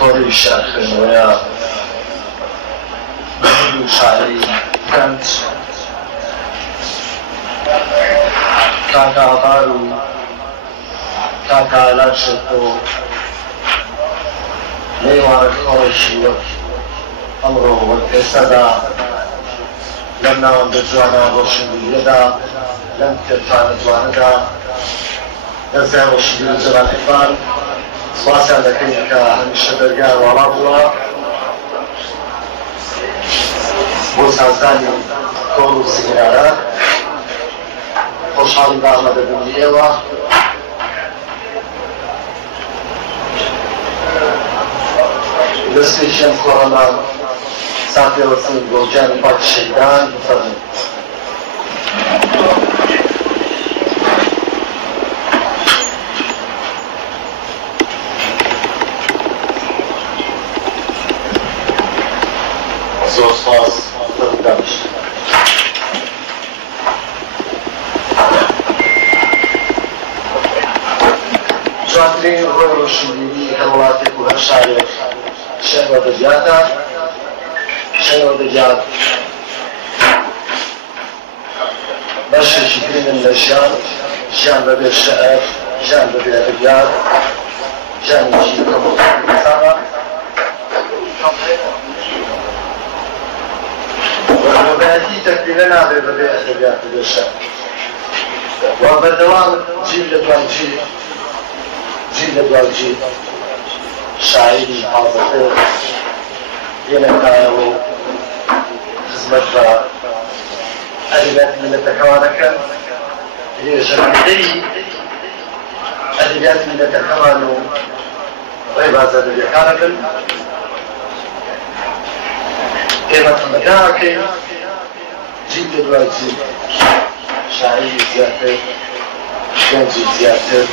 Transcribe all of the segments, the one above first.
كوري شاخن ويا بهدو شعري كانت كاكا غارو كاكا لاشتو ليوارك خورشي أمره والكسدا لم نعم بجوانا روشن بيدا لم تدفع جوانا نزع وشديد الجبال إقبال سواسا لكي كهمشة درقاء ورابوا بوسازداني كورو سيجرارا خوشحالي باغمد بنيوا دستيشن كورونا ساعتي وصل بوجان باك الشيطان بفضل زور ساز تردمش جواترين روي روشنبيري هلواتك وهالشعر شنو دجاتا شنو دجات بشر شكرين النشان جان ببير شعر جان ببير دجات جان يجي كبير إنسانا وبهذه تكبيرنا ببيع أدبيات الشعر وبالدوام جيل لدوام جيل جيل لدوام جيل شاعري حافظ ينكايو خدمة أدبيات من التكوانك هي جميلي أدبيات من التكوان غيبات أدبيات كلمة مكاكي جيد دلوقتي شاعري زيادة شنجي زيادة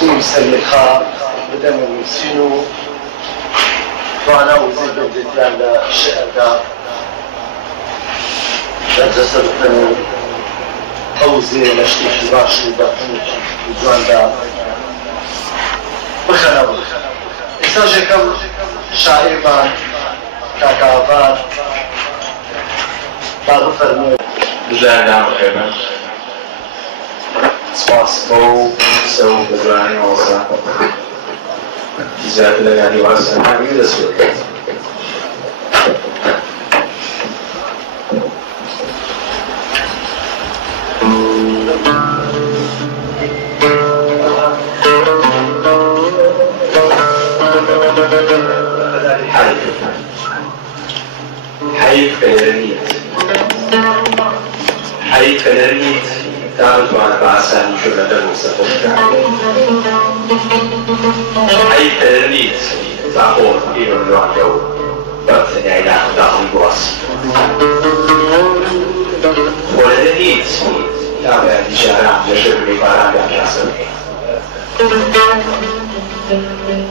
سوي سليخا بدم المسينو فانا وزيد الجديان للشعر دا لجسد الثاني أوزي لشتي شباشي بطني جوان دا بخنبو إساجي كم شاعر بان كاكاوان بعض فرمي بجانا خيبا سپاس بو سو بزرانی واسا جزاك الله يعني واسا همین رسول حي فلرنيت حي فلرنيت تعرض على بعثاني شغلة المستقبل حي فلرنيت تعقول إلى الرعجو بطني إلى داخل الواسي فلرنيت تابع بشارع جشر بباران بأكاسر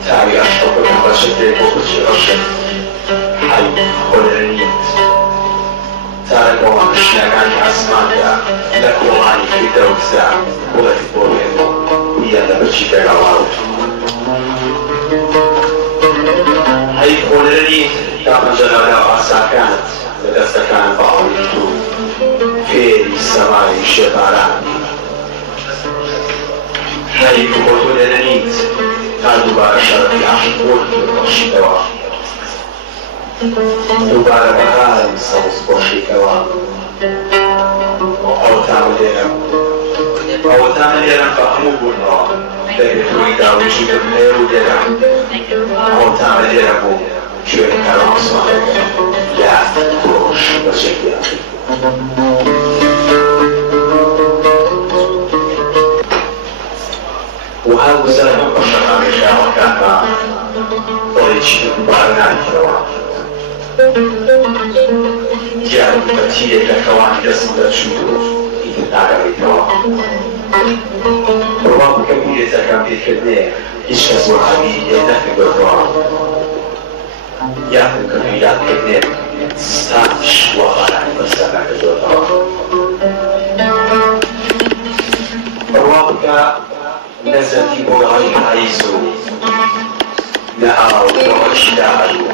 تابع أشتغل بمباشر بوكش رشد حي فلرنيت تارك وما مشناكان أسمان لك وماني في دوكسا ولا في بوين هي لبرشي كاراوارو هاي فولرني تاقن جلالا آسا كانت لدست كان بعضيتو في السماء الشباران هاي فولرني تاردو بارشارتي عشق قولت وشي دوا دوباره بهارم سوز باشی کوام آوتام دیرم فهمو بودم دیگه توی داویشی که نیرو دیرم آوتام دیرم و شوی کلام سوام لحظ کوش بشکیم و هر گذره هم باشم شما کنم دایچی بارنایی کوام دیار بطیه لکوانی دست شدو این نگاری تو رواب کمیه تکم بیکرده هیچ کس وحبی یه نفی بردوام یادم کنی یاد کرده ستانش و آرانی بستانه کردوام رواب که نزلتي بوغاني حيزو نعاو وشدارو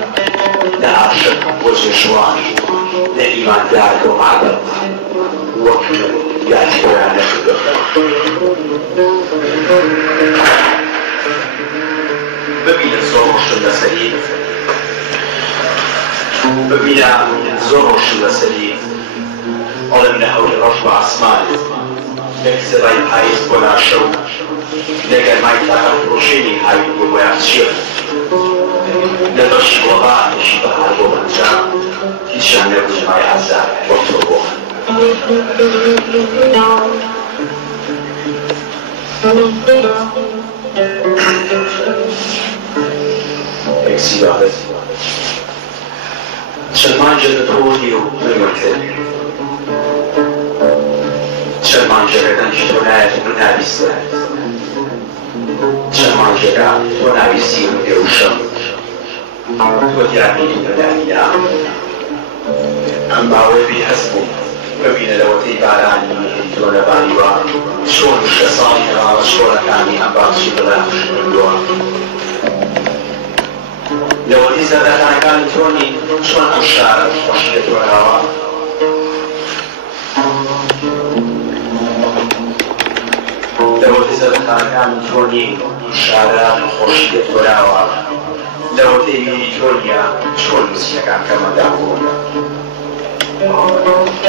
نعاشق وجشوان نإيمان دارو عدم وكل يعتبرنا ببینە زۆڕۆشن لەسەری ببینە زۆڕۆشن لەسەری ئەڵێم لە هەوری ڕۆژ بە ئاسمان لەک سەبای پاییز بۆ لاشەو لە گەرمای تاقەت ڕۆژێنی هاوی بۆ بۆیان چیە لە بەشی وەڵاتێکی بەهار بۆ بەنجام هیچیان نەبوو مای ئازار بۆ تۆ بۆ اكسيارات شلمان جلتوني ومرتب شلمان جلتان شتونات ونابسة شلمان جلتان ونابسي وديوشم وديعني ودانيا أما وبي حسبه وبين لوتي باراني دون باريوا شون الشصاني على شون كاني أباطشي بلا مشكلوا لو إذا ذا كان توني شون أشار وشيت وراء لو إذا ذا كان توني أشار وشيت وراء لو تيجي تونيا شون مسيا كان كما داون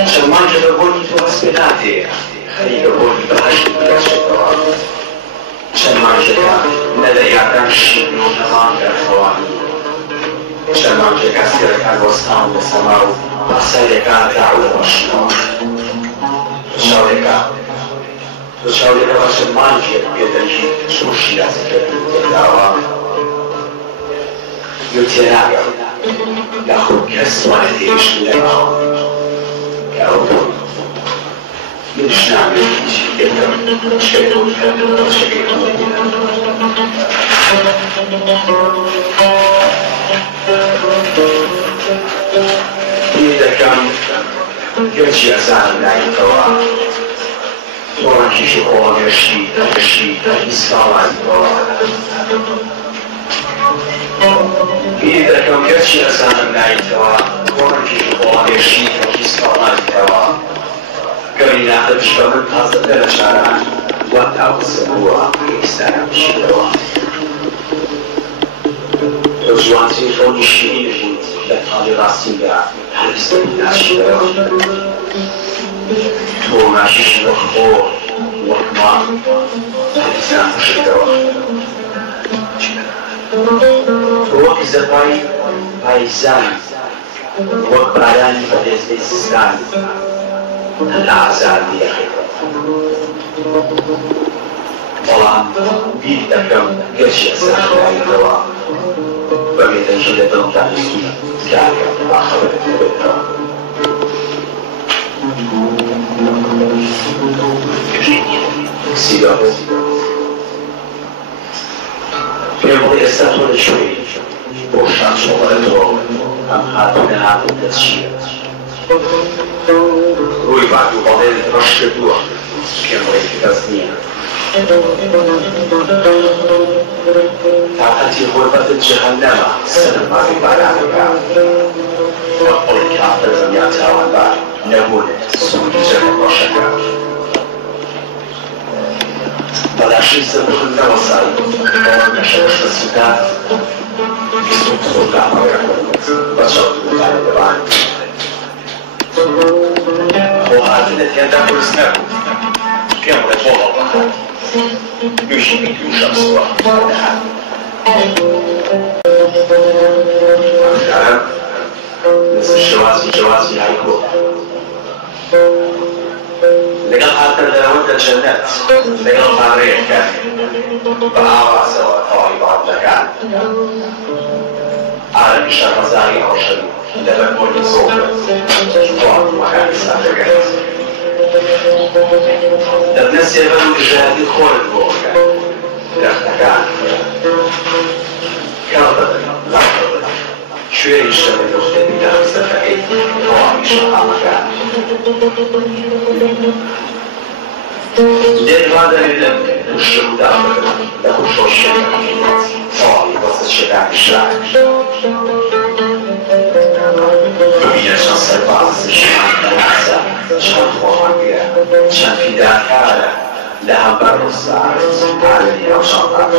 شلمان جلبوني تو أسبناتي خيلبوني بهشت بلاشتوا شلمان جدا ندايا كان شينو نمان كالخواني شلمان جدا سيرك الوسطان بسماو وسيرك دعوة وشنو تشاورك وشلمان جدا بيدنجي شوشي لازم تدعوا يتناغا ياخد كسوانة تيش لما يأوتون مش نعمل شيء شكل إذا كان كرشي أسان لا يتوى طورا كيشي قوة يشي إسكالات إذا كان كرشي أسان لا يتوى طورا كيشي قوة يشي إسكالات قرينا تبشر من قصد الأشارات وتعوصلوا إحسانا بشدوا الجوان تلفوني الشيء لطالي راسين بها حرستني ناشدوا تو ماشيش بخور وكما حرستان بشدوا تو إذا بايزان وكبراني بدزدستان الأعزاء طبعا بيدكم قرشي أساحنا الدواء وبيتنشد تنطلسي كاكم آخر الدواء سيداء في يوم يستطول شوي بوشان شغلته أم خاتنا هذا التسشير روی بعدو باید رشد دو که موید تصنیه طاقتی غربت جهنم سنم ماری برانگا و قول کافر زمین تاوان بار نبوده سوی جهنم باشنگا بلاشی زبخل نوصایی بار نشوش بسیدن بسید خودگاه مگا بچه بودن دوان وهذا الذي درسناه في أمر الله يشبه الشمس وحدها مثل الشوازي هايكو لقد حتى لو الجنات لقد طارية كان بأعوى سوا طوعي بعض لكان على الشرق زاري أو شريك لما تكون صوبة طوعا مكان السافرات الناس يبنوا الجهاد الخور البوكا يختكان كربة لحظة شوية الشمال يختبي داخل سفعي طوعا يشقى مكان دين هذا للم الشهداء لكل الشهداء صالح وسط الشهداء الشاعر ببینه چند سرباز چند نوزه چند خواهنگه چند فیداکاره لهم بررسات عالمی روشن‌بخش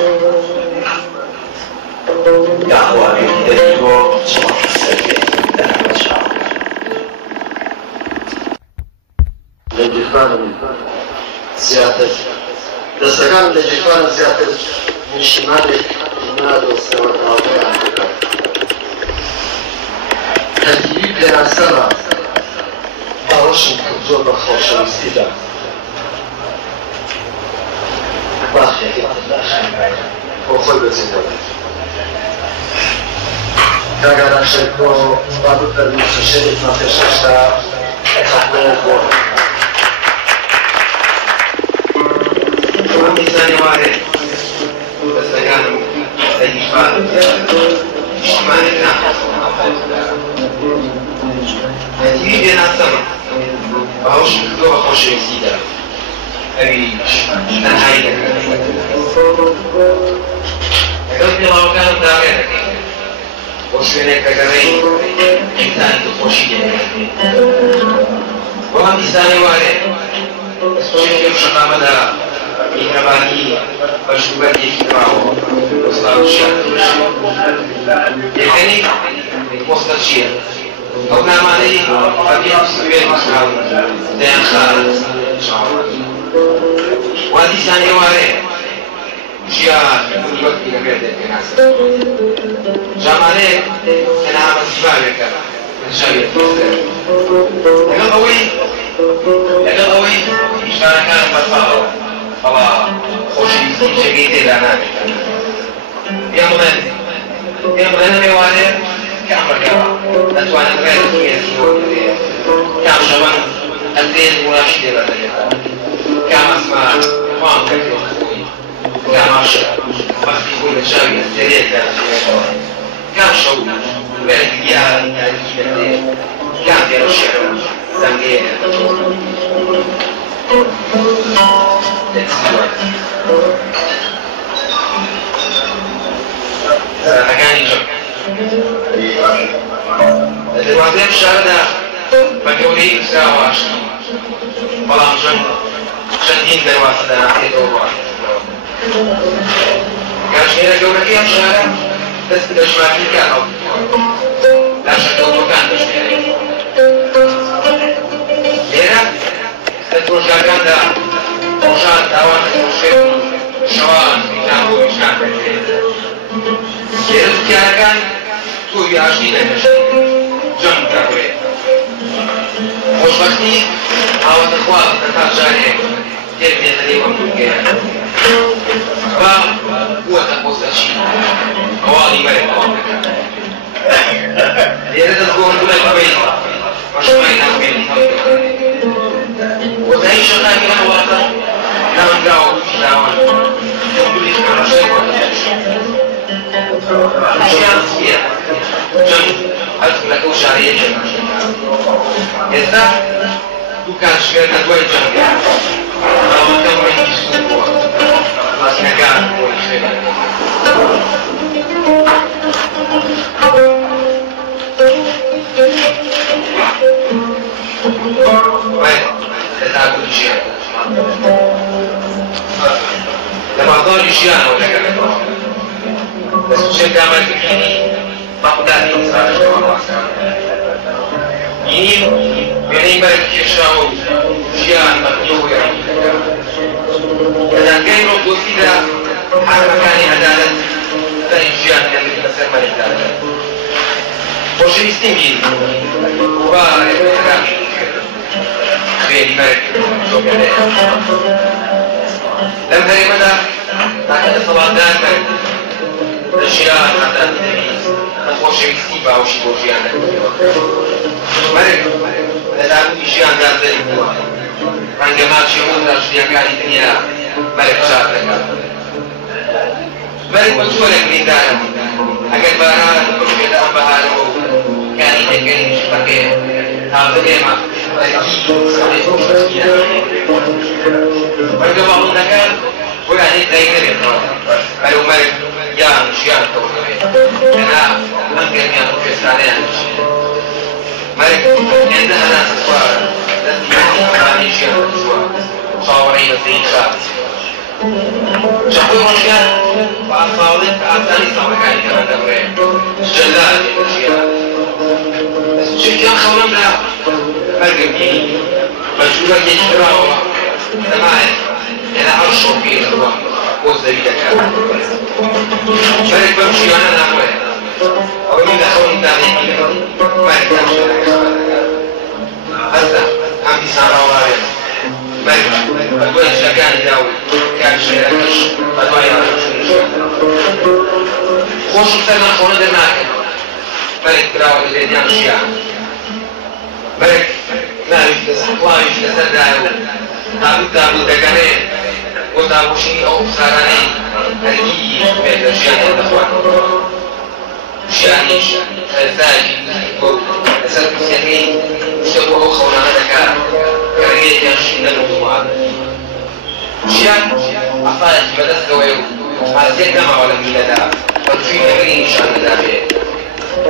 دعوة بهدایت و چماک سرگی در همه لەجیرفانم زیاتر دەستەکانم لە جیرفانم زیاتر نیشتیمانێک نادۆستەوە تاوەیان بکات تەرکیبی پێناسەمە باوەشم کردووە بە خۆشەویستیدا باخێکی بۆ خۆی بەجێبەرێت کاگاران شێرکۆ بابوو فەرمووچە شێرێکمان پێشەشتا خەحمەیەک بۆ میزانی وارد دەستەکانم سەیشمان نیشتیمانێک نەتیوی بێناسەمە باوەشم کردووە بە خۆشەویستیدا ئەویش تەنهایی دەکەن لەگەڵ پێڵاوەکانم داڕێ دەکەین بۆ شوێنێک دەگەڕێین ئینسانی دڵخۆشی دێنێت بۆ هەم میزانی وارێ دەستۆی لێم شەقامەدا میهرەبانی بەشوبەتێکی دراوە وەستاوشیان یەکەنی وەستە چییە؟ ئەو نامانەی بەبێ سوێن مسراون دەیان خارج وا دیسانی وارێ ژیان وەکتی لەبێت دەپێناسە ژامانەیەک تەنها مەسیبارێکە لەژاوێت لەگەڵ ئەوەی نیشتانەکانم بەرپاڵەوە بەڵا خۆشەویستی جێگەی تێدا نابێت پێم بڵێن ئێوانێ کام ڕێگەوە دەتوانێت ڕێزی هێزیەوە بێت کام شەوەن ئەدرێت وڵاشی لێ بەدەێتە کام ئەسمان خوان کردێت خۆی کام ئاشە وەختی خۆی لە چاوی ئەستێرێکدا دەچێتەوە کام شەو وێرەی دیاری تاریکی دەدرێت کام پێرە شێرە زەنگەیە زەرەکانی جۆ لە دەواازەیەم شارەدا بە گەورەی ئیسراوە ئاشتی بەڵام چەندین دەواازەدا ناکرێتەوە ڕاشتەوە کاتژمێرە گەورەکەی ئەم شارە دەست بە دەژمارکردنەکان هەڵگرتووە لاشەکەوتەکان دەژمێرێت لێرە لە تۆژگاکاندا ڕۆژان داوان دەخۆشێت و شەوان میکان بۆ ویژان دەکرێت لێرە دوکیانەکان تۆوی ئاشتی دەگەشێت جەنگ دەڕوێت خۆشبەختی هاوەتەخواز لە تا جارێک دێبێتە لێوە دوکیان با بووەتە پۆستەچی هەواڵی بەرێکەوە دەکات لێرە دەست بۆ هەندوولای بەبەی مەشقای ناوێنی هەڵدەکات وەزایی شەقاکی هەواتە نامگاوە دوشی داوان دەمبولی خەڕەشەی ژیان چییە؟ جەنگ هەرکولەکە و شارەیە جەنگەکە ئێستا دوو کاتژمێرە دوای جەنگە ڕاوەکەم ڕەنگی سوود بووە ماسینەکان بۆی خوێنە لەتاکوی ژیان لە ماڵداری ژیانەوە دەگەڕێتەوە دەستوچێک دامەرگرتنی بە خوددانی ئینسانەکەوە ڕاستان بینیم وێنەی بەرگ کێشراوە و ژیان بەقیە و وێڕی دەکات لە دەنگەی ڕۆبۆسیدا حاکمەکانی عەدالەت سەری ژیان دەگرێت لەسەر مەرگدا خۆشەویستی بیر با ڕێبەرەکانی خوێنی بەرگ جۆگەرەیە لەم هەرێمەدا تاکە دەسەڵاتدار بەرگ لە ژیان عەدالەتی دەبیست لە خۆشەویستی باوشی بۆ ژیان دەکرێتەوە بەرگ لە داروی ژیاندا زەری بووە ڕەنگە ماچی هەموو ژیانەکانی دنیا بەرگ چاک دەکات بەرگ بە جۆرێک بریندارە ئەگەر باران بڕوێتە ئەم بەهارەوە و کانی دەگەری شتەکەی تازە ئێمە بەرگی سەڵی خۆشبەختیە بەرگە باڵندەکان ويعني دايما قالوا مالك يا مشيان توقعي أنا أنقل من الفسرانين مالك عندها ناس أسوار يعني مشيان أسوار صاورين وزين شابس شخصي مشيان وأصاولين أعطاني صاوركاني كمان دورين جلال مشيان شكيان خولم لا أرقبني مجهولة يجبرها سماعي أنا أرشو فيه الروح وزدري كان مالك بمشي أنا نعمل أو من دخول التعليم مالك تمشي هذا عندي سارة ورايا مالك أقول إيش كان يداوي كان شيء لكش أدوي على خوش سنة خونه درناك مالك براوي اللي ديان شيئا مالك لا يفتسر دايو تابو دقانين وتابوشي أو بساراني هرقي بيت الشيان الدخوان شيانيش خلفاجي أسد بسيحين اشتبوه خونا هدكا كرقيت يخشين للمطوعات شيان أفايت بدس قويو عزيز نما ولا ميلدا والفيل نغرين شان دافئ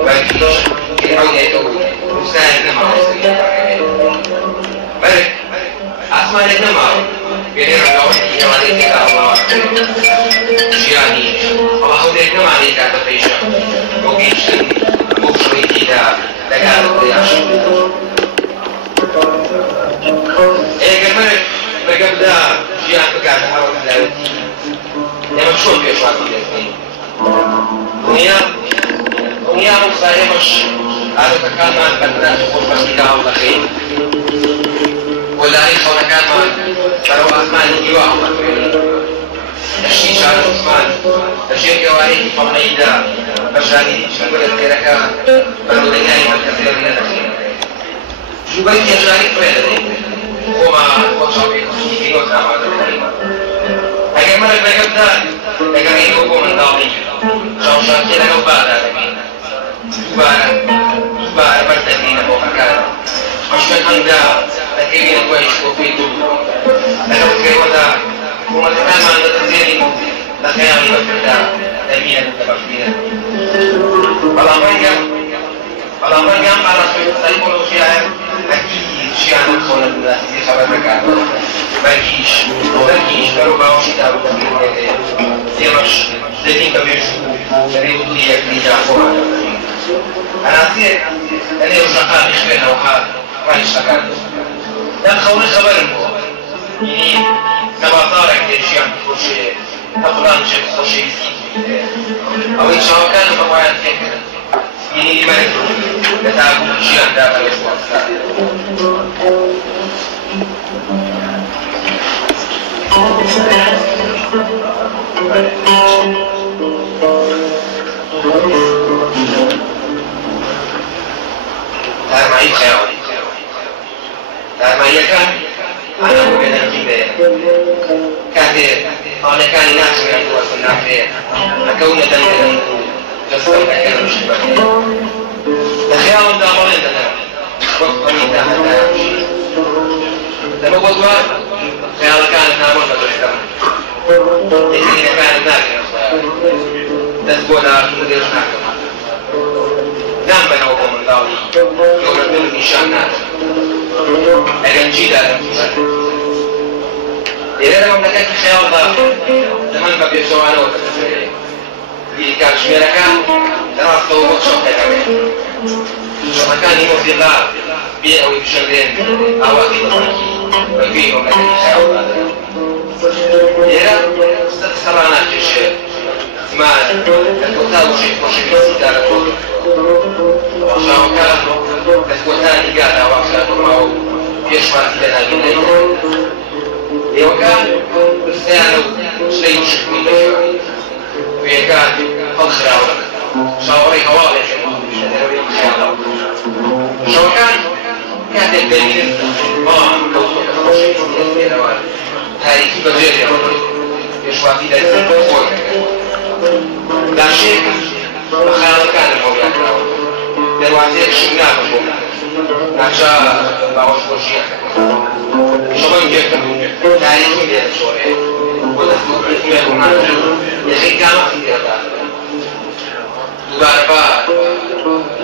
باكيش العون يتوي وسائل نما وسيء ملك أسماء نما بين الرجال يوالي الله شياني الله هو نما عليك تفيشة وقيش مبشري كذا لكانوا يعشون إيه كملك بقبدا شيان بقعد حاول تلاوتي لما شو بيشوات الاثنين ونيا مصايمش هذا كان ما بدنا نقول بس كده الله خير ولا أي خونا كان ما برو أسمان يجوا الشيء شارع أسمان الشيء كوارث فميدا بشري شغل التركة برو دنيا كثير من الأخير شو بقى يجاري فريدة وما وصابي في وقت ما تقولين أكيد ما نقدر لكن يقوم من داري شو كده لو بعد بارا برتنين أبو مكان مشكلة عندها لكن يقوي شوفيتو لكن كيودا وما تنام عند تزيني لكن يعني بفتح تمينا تبغينا على ما جام على سيكولوجيا أكيد شيء عن خون الناس يخبر مكان باكيش برو باوش تابو تبغينا يمش زين كبير شريط لي يكلي جافوا أنا أصير أنا وشقاء إخوان أو حال ما يشتغل ده خوي خبر المو يعني نبضارك يجي عن كل شيء أقولان شيء كل شيء أو إن شاء الله كان مواد كذا يعني ما يدرون كتابون شيء عن دابا يسوع هذا ما يخير هذا ما يكان أنا ممكن أجيبه كثير أنا كان ناس من الوقت النافع أكون دندن جسم كان مشبه الخيال دامرين ده وقت من ده لما قلت خيال كان نامون بالإسلام إذا كان ناس تسبون على مدير ناكم نعم بنوكم من داري يوردون نشانات أجل جيدا إذا لم نكن خيال ذا زمان ما بيسوانه وتكسره اللي كان شميركا دراسته وشوق كمان شوق كان يوفي الله بيه أو يبشرين أو أكيد مركي ويفيهم لكن خيال ذا إذا استخسرنا الشيء ما الكتاب شيء سيدنا وشاو كان الكتاب قال وعشان ما يشمل لنا جدا وكان بستانه شيء من الشيء وكان فخر شاوري حوالي شو كان كاتب دليل ما كوكب شيء هاي كيف غير يشمل في ذلك لا شيء خيال كان الموضوع دروازة شمال الموضوع نجا باوش وشيخ شو بنجيك تاريخ من السوري وتسمية المناجم يجي كما في ذلك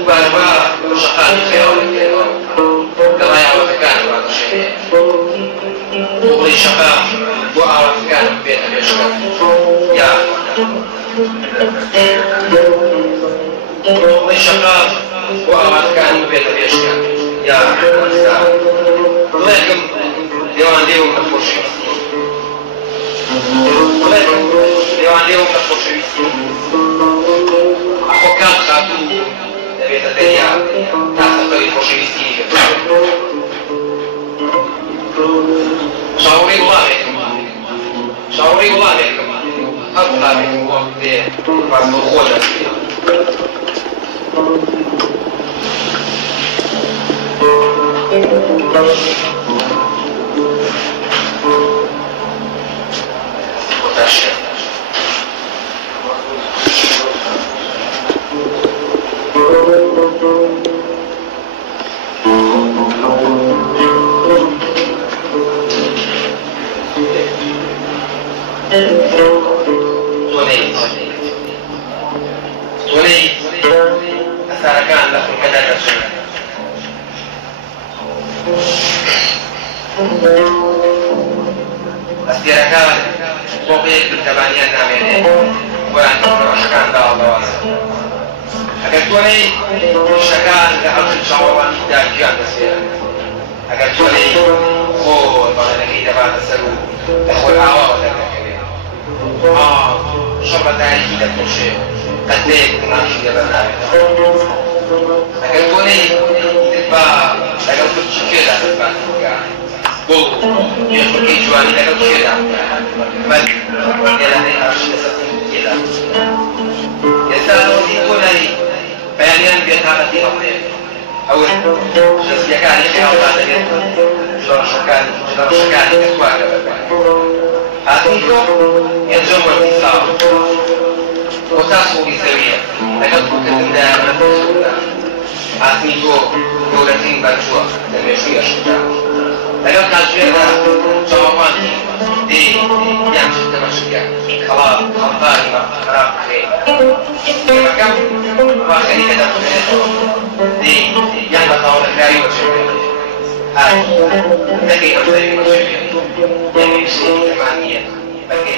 دوباره شقات خيال كما يعرف كان بعض الشيء مغري شقاء وأعرف كان بين الأشكال يا مغري شقاء وأعرف كان بين الأشكال يا ولكن ديوان ديوم الخشي ولكن ديوان ديوم الخشي أحكام خاتو بيت الدنيا تحت طريق الخشي شعوري الله عليكم أطلع من وقت رسول خوجة وتشهد تولي أثاركان لكم كذلك أثاركان توقيت بالتبانية ناميني وأن تفرشكان دا الله أكد تولي شكان لأرض شعوان داجيان بسيرا أكد تولي خول بغنكي دبات السلو تخول عوام وتنكي شرط تاريخي لكل شيء قد ليك نعيش لبنان أكد تولي تتبع لكن تشكيلا تتبع بو يخلقي جواني لكن تشكيلا مد يلاني أرشد ستين كلا يسألون يقولني بيانيان بيتابتي أولي أو جزيكاني خيارات جرى شكاني كتواك هاتيكم ينجم والتصاب وتاسو بسوية لكن كنت دائما تسولا هاتيكم دولتين بانشوة تنميشوية شكا لكن كاشوية جواباني دي يمشي تمشكا خلاص خلطاني خراب خير كما كم واخرين تدخل دي يعني بطاولة خياري وشكا هاتي لكي أفضل وشكا يعني بسيطة ثمانية لكي